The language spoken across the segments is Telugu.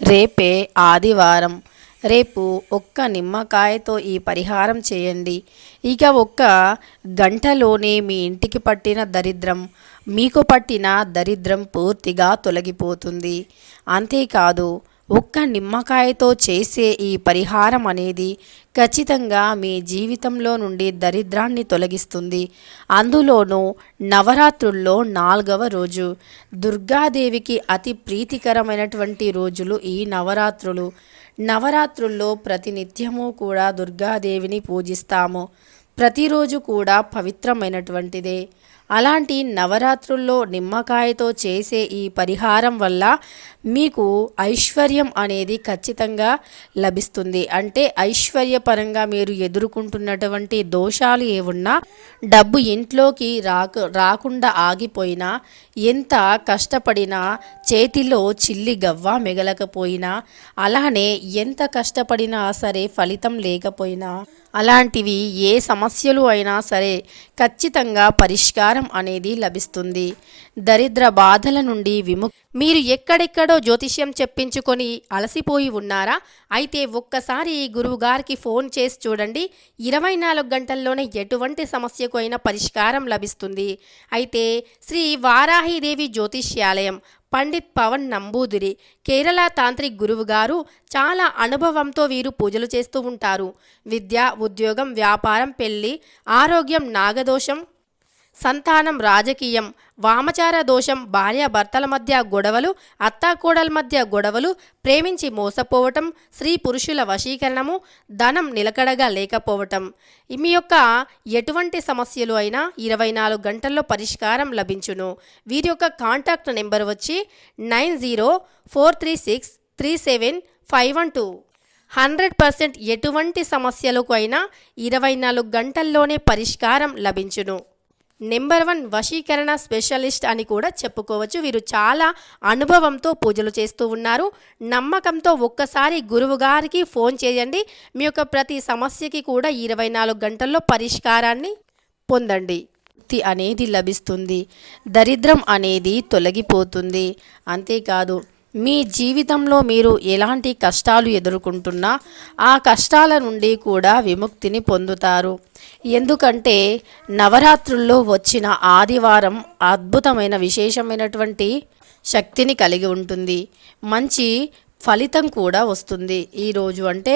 రేపే ఆదివారం. రేపు ఒక్క నిమ్మకాయతో ఈ పరిహారం చేయండి. ఇక ఒక్క గంటలోనే మీ ఇంటికి పట్టిన దరిద్రం, మీకు పట్టిన దరిద్రం పూర్తిగా తొలగిపోతుంది. అంతేకాదు, ఒక్క నిమ్మకాయతో చేసే ఈ పరిహారం అనేది ఖచ్చితంగా మీ జీవితంలో నుండి దరిద్రాన్ని తొలగిస్తుంది. అందులోనూ నవరాత్రుల్లో 4వ రోజు, దుర్గాదేవికి అతి ప్రీతికరమైనటువంటి రోజులు ఈ నవరాత్రులు. నవరాత్రుల్లో ప్రతినిత్యము కూడా దుర్గాదేవిని పూజిస్తాము. ప్రతిరోజు కూడా పవిత్రమైనటువంటిదే. అలాంటి నవరాత్రుల్లో నిమ్మకాయతో చేసే ఈ పరిహారం వల్ల మీకు ఐశ్వర్యం అనేది ఖచ్చితంగా లభిస్తుంది. అంటే ఐశ్వర్యపరంగా మీరు ఎదుర్కొంటున్నటువంటి దోషాలు ఏమున్నా, డబ్బు ఇంట్లోకి రాకుండా ఆగిపోయినా, ఎంత కష్టపడినా చేతిలో చిల్లి గవ్వ మిగలకపోయినా, అలానే ఎంత కష్టపడినా సరే ఫలితం లేకపోయినా, అలాంటివి ఏ సమస్యలు అయినా సరే ఖచ్చితంగా పరిష్కారం అనేది లభిస్తుంది. దరిద్ర బాధల నుండి మీరు ఎక్కడెక్కడో జ్యోతిష్యం చెప్పించుకొని అలసిపోయి ఉన్నారా? అయితే ఒక్కసారి గురువుగారికి ఫోన్ చేసి చూడండి. 24 గంటల్లోనే ఎటువంటి సమస్యకు అయినా పరిష్కారం లభిస్తుంది. అయితే శ్రీ వారాహిదేవి జ్యోతిష్యాలయం, పండిత్ పవన్ నంబూదిరి, కేరళ తాంత్రిక్ గురువు గారు చాలా అనుభవంతో వీరు పూజలు చేస్తూ ఉంటారు. విద్య, ఉద్యోగం, వ్యాపారం, పెళ్లి, ఆరోగ్యం, నాగదోషం, సంతానం, రాజకీయం, వామచార దోషం, భార్యాభర్తల మధ్య గొడవలు, అత్తాకోడల మధ్య గొడవలు, ప్రేమించి మోసపోవటం, స్త్రీ పురుషుల వశీకరణము, ధనం నిలకడగా లేకపోవటం, మీ యొక్క ఎటువంటి సమస్యలు అయినా 24 గంటల్లో పరిష్కారం లభించును. వీరి యొక్క కాంటాక్ట్ నెంబర్ వచ్చి 9043637512. 100% ఎటువంటి సమస్యలకు అయినా 24 గంటల్లోనే పరిష్కారం లభించును. నెంబర్ 1 వశీకరణ స్పెషలిస్ట్ అని కూడా చెప్పుకోవచ్చు. వీరు చాలా అనుభవంతో పూజలు చేస్తూ ఉన్నారు. నమ్మకంతో ఒక్కసారి గురువుగారికి ఫోన్ చేయండి. మీ యొక్క ప్రతి సమస్యకి కూడా 24 గంటల్లో పరిష్కారాన్ని పొందండి. ముక్తి అనేది లభిస్తుంది. దరిద్రం అనేది తొలగిపోతుంది. అంతేకాదు, మీ జీవితంలో మీరు ఎలాంటి కష్టాలు ఎదుర్కొంటున్నా ఆ కష్టాల నుండి కూడా విముక్తిని పొందుతారు. ఎందుకంటే నవరాత్రుల్లో వచ్చిన ఆదివారం అద్భుతమైన విశేషమైనటువంటి శక్తిని కలిగి ఉంటుంది. మంచి ఫలితం కూడా వస్తుంది. ఈరోజు అంటే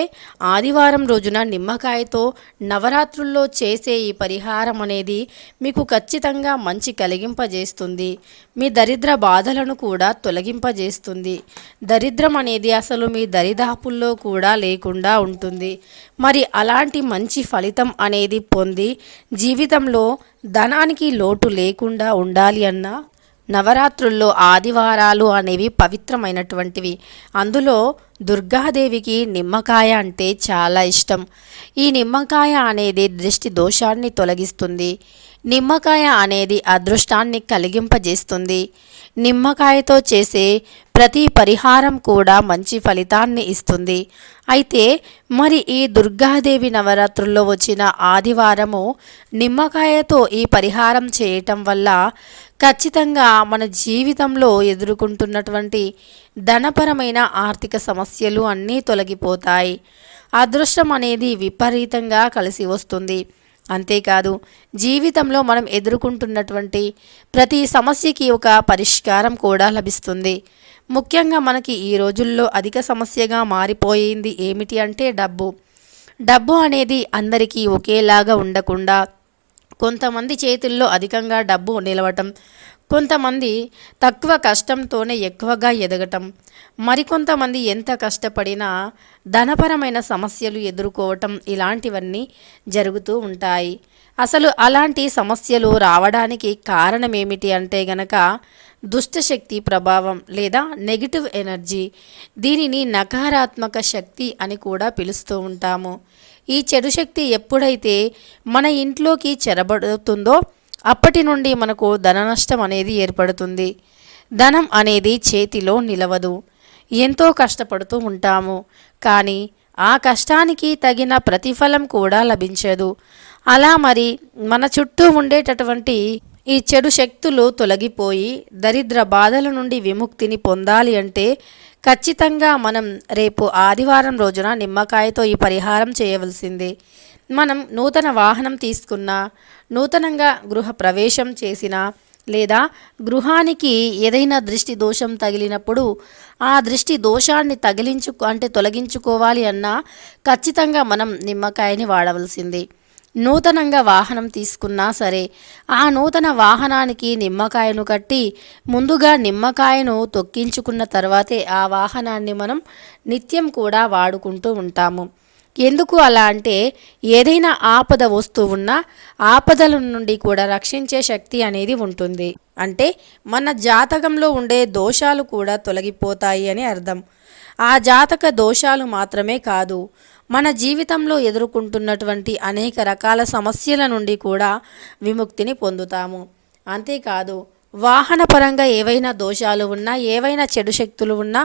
ఆదివారం రోజున నిమ్మకాయతో నవరాత్రుల్లో చేసే ఈ పరిహారం అనేది మీకు ఖచ్చితంగా మంచి కలిగింపజేస్తుంది. మీ దరిద్ర బాధలను కూడా తొలగింపజేస్తుంది. దరిద్రం అనేది అసలు మీ దరిదాపుల్లో కూడా లేకుండా ఉంటుంది. మరి అలాంటి మంచి ఫలితం అనేది పొంది జీవితంలో ధనానికి లోటు లేకుండా ఉండాలి అన్నా నవరాత్రుల్లో ఆదివారాలు అనేవి పవిత్రమైనటువంటివి. అందులో దుర్గాదేవికి నిమ్మకాయ అంటే చాలా ఇష్టం. ఈ నిమ్మకాయ అనేది దృష్టి దోషాన్ని తొలగిస్తుంది. నిమ్మకాయ అనేది అదృష్టాన్ని కలిగింపజేస్తుంది. నిమ్మకాయతో చేసే ప్రతి పరిహారం కూడా మంచి ఫలితాన్ని ఇస్తుంది. అయితే మరి ఈ దుర్గాదేవి నవరాత్రుల్లో వచ్చిన ఆదివారము నిమ్మకాయతో ఈ పరిహారం చేయటం వల్ల ఖచ్చితంగా మన జీవితంలో ఎదుర్కొంటున్నటువంటి ధనపరమైన ఆర్థిక సమస్యలు అన్నీ తొలగిపోతాయి. అదృష్టం అనేది విపరీతంగా కలిసి వస్తుంది. అంతేకాదు, జీవితంలో మనం ఎదుర్కొంటున్నటువంటి ప్రతి సమస్యకి ఒక పరిష్కారం కూడా లభిస్తుంది. ముఖ్యంగా మనకి ఈ రోజుల్లో అధిక సమస్యగా మారిపోయింది ఏమిటి అంటే డబ్బు. డబ్బు అనేది అందరికీ ఒకేలాగా ఉండకుండా కొంతమంది చేతుల్లో అధికంగా డబ్బు నిలవటం, కొంతమంది తక్కువ కష్టంతోనే ఎక్కువగా ఎదగటం, మరికొంతమంది ఎంత కష్టపడినా ధనపరమైన సమస్యలు ఎదుర్కోవటం, ఇలాంటివన్నీ జరుగుతూ ఉంటాయి. అసలు అలాంటి సమస్యలు రావడానికి కారణం ఏమిటి అంటే గనక దుష్టశక్తి ప్రభావం లేదా నెగిటివ్ ఎనర్జీ. దీనిని నకారాత్మక శక్తి అని కూడా పిలుస్తూ ఉంటాము. ఈ చెడు శక్తి ఎప్పుడైతే మన ఇంట్లోకి చెరబడుతుందో అప్పటి నుండి మనకు ధన నష్టం అనేది ఏర్పడుతుంది. ధనం అనేది చేతిలో నిలవదు. ఎంతో కష్టపడుతూ ఉంటాము, కానీ ఆ కష్టానికి తగిన ప్రతిఫలం కూడా లభించదు. అలా మరి మన చుట్టూ ఉండేటటువంటి ఈ చెడు శక్తులు తొలగిపోయి దరిద్ర బాధల నుండి విముక్తిని పొందాలి అంటే ఖచ్చితంగా మనం రేపు ఆదివారం రోజున నిమ్మకాయతో ఈ పరిహారం చేయవలసిందే. మనం నూతన వాహనం తీసుకున్నా, నూతనంగా గృహ ప్రవేశం చేసినా, లేదా గృహానికి ఏదైనా దృష్టి దోషం తగిలినప్పుడు ఆ దృష్టి దోషాన్ని తొలగించుకోవాలి అన్నా ఖచ్చితంగా మనం నిమ్మకాయని వాడవలసిందే. నూతనంగా వాహనం తీసుకున్నా సరే, ఆ నూతన వాహనానికి నిమ్మకాయను కట్టి ముందుగా నిమ్మకాయను తొక్కించుకున్న తర్వాతే ఆ వాహనాన్ని మనం నిత్యం కూడా వాడుకుంటూ ఉంటాము. ఎందుకు అలా అంటే, ఏదైనా ఆపద వస్తూ ఉన్నా ఆపదల నుండి కూడా రక్షించే శక్తి అనేది ఉంటుంది. అంటే మన జాతకంలో ఉండే దోషాలు కూడా తొలగిపోతాయి అని అర్థం. ఆ జాతక దోషాలు మాత్రమే కాదు, మన జీవితంలో ఎదుర్కొంటున్నటువంటి అనేక రకాల సమస్యల నుండి కూడా విముక్తిని పొందుతాము. అంతేకాదు, వాహనపరంగా ఏవైనా దోషాలు ఉన్నా, ఏవైనా చెడు శక్తులు ఉన్నా,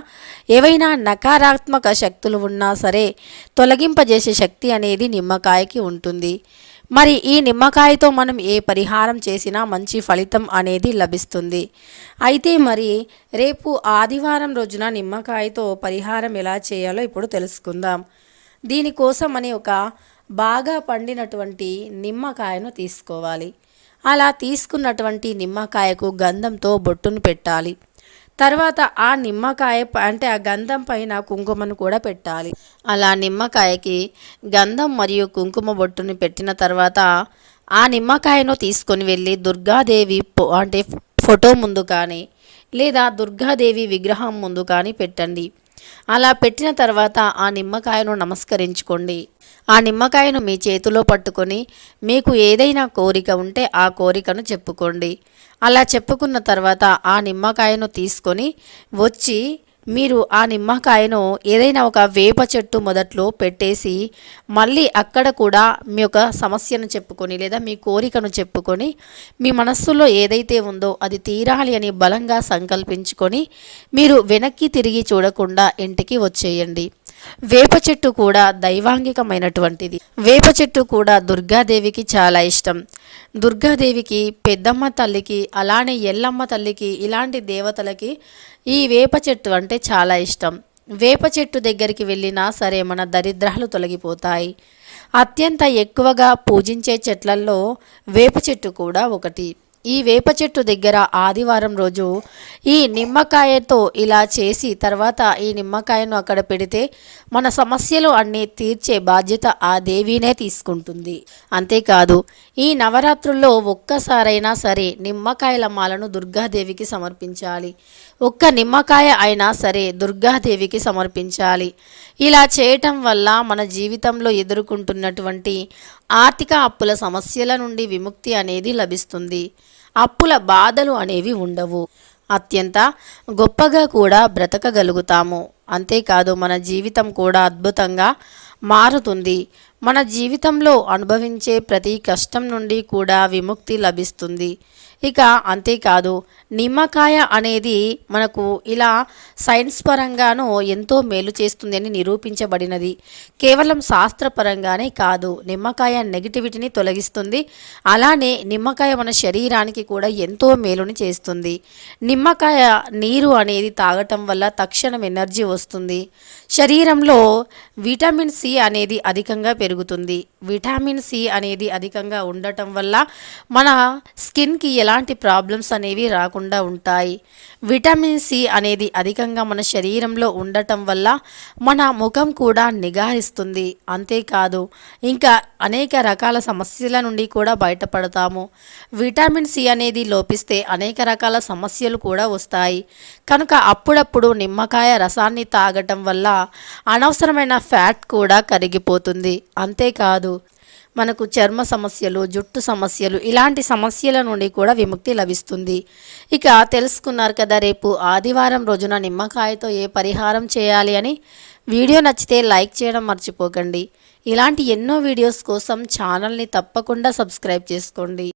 ఏవైనా నకారాత్మక శక్తులు ఉన్నా సరే తొలగింపజేసే శక్తి అనేది నిమ్మకాయకి ఉంటుంది. మరి ఈ నిమ్మకాయతో మనం ఏ పరిహారం చేసినా మంచి ఫలితం అనేది లభిస్తుంది. అయితే మరి రేపు ఆదివారం రోజున నిమ్మకాయతో పరిహారం ఎలా చేయాలో ఇప్పుడు తెలుసుకుందాం. దీనికోసమని ఒక బాగా పండినటువంటి నిమ్మకాయను తీసుకోవాలి. అలా తీసుకున్నటువంటి నిమ్మకాయకు గంధంతో బొట్టును పెట్టాలి. తర్వాత ఆ నిమ్మకాయ ఆ గంధం పైన కుంకుమను కూడా పెట్టాలి. అలా నిమ్మకాయకి గంధం మరియు కుంకుమ బొట్టుని పెట్టిన తర్వాత ఆ నిమ్మకాయను తీసుకొని వెళ్ళి దుర్గాదేవి ఫోటో ముందు కానీ లేదా దుర్గాదేవి విగ్రహం ముందు కానీ పెట్టండి. అలా పెట్టిన తర్వాత ఆ నిమ్మకాయను నమస్కరించుకోండి. ఆ నిమ్మకాయను మీ చేతిలో పట్టుకొని మీకు ఏదైనా కోరిక ఉంటే ఆ కోరికను చెప్పుకోండి. అలా చెప్పుకున్న తర్వాత ఆ నిమ్మకాయను తీసుకొని వచ్చి మీరు ఆ నిమ్మకాయను ఏదైనా ఒక వేప చెట్టు మొదట్లో పెట్టేసి మళ్ళీ అక్కడ కూడా మీ యొక్క సమస్యను చెప్పుకొని లేదా మీ కోరికను చెప్పుకొని మీ మనస్సులో ఏదైతే ఉందో అది తీరాలి అని బలంగా సంకల్పించుకొని మీరు వెనక్కి తిరిగి చూడకుండా ఇంటికి వచ్చేయండి. వేప చెట్టు కూడా దైవాంగికమైనటువంటిది. వేప చెట్టు కూడా దుర్గాదేవికి చాలా ఇష్టం. దుర్గాదేవికి, పెద్దమ్మ తల్లికి, అలానే ఎల్లమ్మ తల్లికి, ఇలాంటి దేవతలకి ఈ వేప చెట్టు అంటే చాలా ఇష్టం. వేప చెట్టు దగ్గరికి వెళ్ళినా సరే మన దరిద్రాలు తొలగిపోతాయి. అత్యంత ఎక్కువగా పూజించే చెట్లల్లో వేప చెట్టు కూడా ఒకటి. ఈ వేప చెట్టు దగ్గర ఆదివారం రోజు ఈ నిమ్మకాయతో ఇలా చేసి తర్వాత ఈ నిమ్మకాయను అక్కడ పెడితే మన సమస్యలు అన్నీ తీర్చే బాధ్యత ఆ దేవినే తీసుకుంటుంది. అంతేకాదు, ఈ నవరాత్రుల్లో ఒక్కసారైనా సరే నిమ్మకాయల మాలను దుర్గాదేవికి సమర్పించాలి. ఒక్క నిమ్మకాయ అయినా సరే దుర్గాదేవికి సమర్పించాలి. ఇలా చేయటం వల్ల మన జీవితంలో ఎదుర్కొంటున్నటువంటి ఆర్థిక అప్పుల సమస్యల నుండి విముక్తి అనేది లభిస్తుంది. అప్పుల బాధలు అనేవి ఉండవు. అత్యంత గొప్పగా కూడా బ్రతకగలుగుతాము. అంతేకాదు, మన జీవితం కూడా అద్భుతంగా మారుతుంది. మన జీవితంలో అనుభవించే ప్రతి కష్టం నుండి కూడా విముక్తి లభిస్తుంది. ఇక అంతేకాదు, నిమ్మకాయ అనేది మనకు ఇలా సైన్స్ పరంగానూ ఎంతో మేలు చేస్తుంది అని నిరూపించబడినది. కేవలం శాస్త్రపరంగానే కాదు, నిమ్మకాయ నెగిటివిటీని తొలగిస్తుంది. అలానే నిమ్మకాయ మన శరీరానికి కూడా ఎంతో మేలుని చేస్తుంది. నిమ్మకాయ నీరు అనేది తాగటం వల్ల తక్షణం ఎనర్జీ వస్తుంది. శరీరంలో విటమిన్ సి అనేది అధికంగా పెరుగుతుంది. విటమిన్ సి అనేది అధికంగా ఉండటం వల్ల మన స్కిన్కి ఎలాంటి ప్రాబ్లమ్స్ అనేవి రాకుండా ఉంటాయి. విటమిన్ సి అనేది అధికంగా మన శరీరంలో ఉండటం వల్ల మన ముఖం కూడా నిగారిస్తుంది. అంతేకాదు, ఇంకా అనేక రకాల సమస్యల నుండి కూడా బయటపడతాము. విటమిన్ సి అనేది లోపిస్తే అనేక రకాల సమస్యలు కూడా వస్తాయి. కనుక అప్పుడప్పుడు నిమ్మకాయ రసాన్ని తాగటం వల్ల అనవసరమైన ఫ్యాట్ కూడా కరిగిపోతుంది. అంతేకాదు, మనకు చర్మ సమస్యలు, జుట్టు సమస్యలు, ఇలాంటి సమస్యల నుండి కూడా విముక్తి లభిస్తుంది. ఇక తెలుసుకున్నారు కదా, రేపు ఆదివారం రోజున నిమ్మకాయతో ఏ పరిహారం చేయాలి అని. వీడియో నచ్చితే లైక్ చేయడం మర్చిపోకండి. ఇలాంటి ఎన్నో వీడియోస్ కోసం ఛానల్ని తప్పకుండా సబ్స్క్రైబ్ చేసుకోండి.